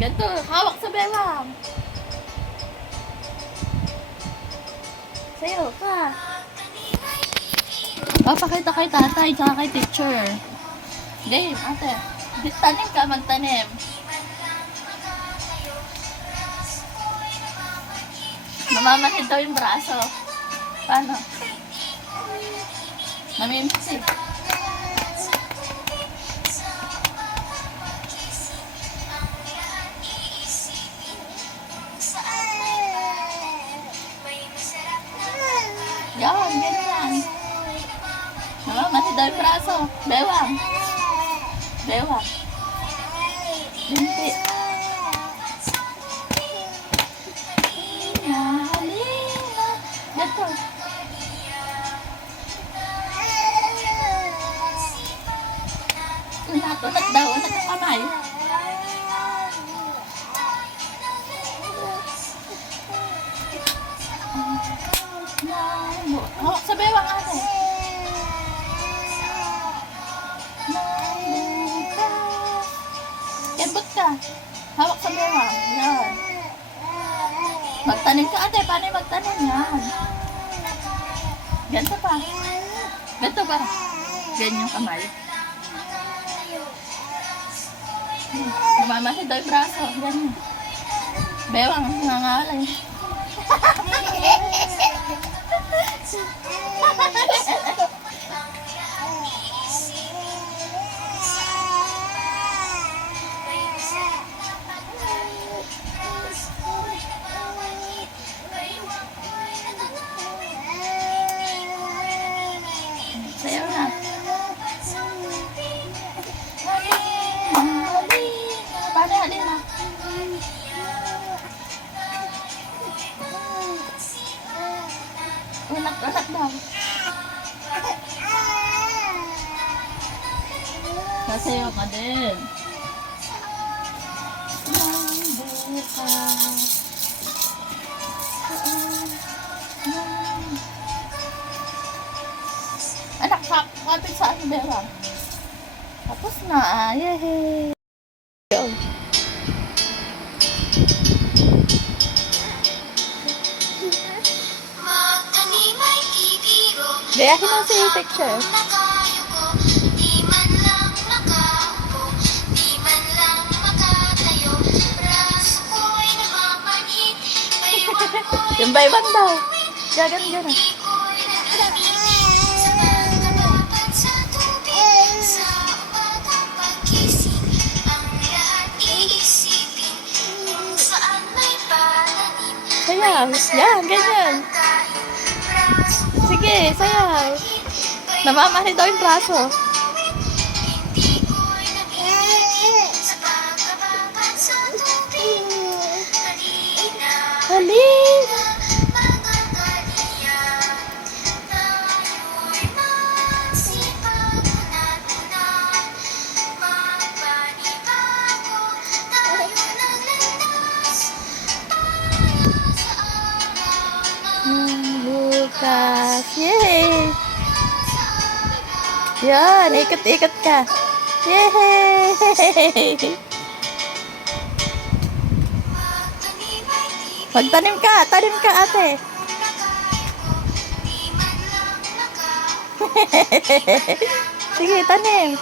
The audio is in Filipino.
Ganito, hawak sa bewang. Sayo ka. Papakita kay tatay, tsaka kay teacher. Game, ate. Tanim ka, magtanim. Namamanhid daw yung braso. Paano? Namimiss eh. Yan, ganyan. Namamanhid daw yung braso. Bewang. Bewang. Binti. Ganito. Unat daw, unat ang kamay. Hawak sa bewang ate. Kembot ka. Hawak sa bewang. Yan. Magtanim ka ate. Paano yung magtanim? Yan. Ganito pa. Ganito pa. Ganyan yung kamay. Mamahid daw yung braso. Ganyan. Bewang. Nangangalay. Sayaw na. Paano halin na? Unak daw. Sasayaw ka din. Anak, kapit sa ano, Bella? Tapos na, yehey! Go! Gayahin mo si picture. Yung baywan daw. Gagan. Sayaw. Yan, ganyan. Sige, sayaw. Namamahid daw yung braso. Halina. Bukas. Yay! Yan, ikot-ikot ka. Yay! Magtanim ka ate. Sige, tanim.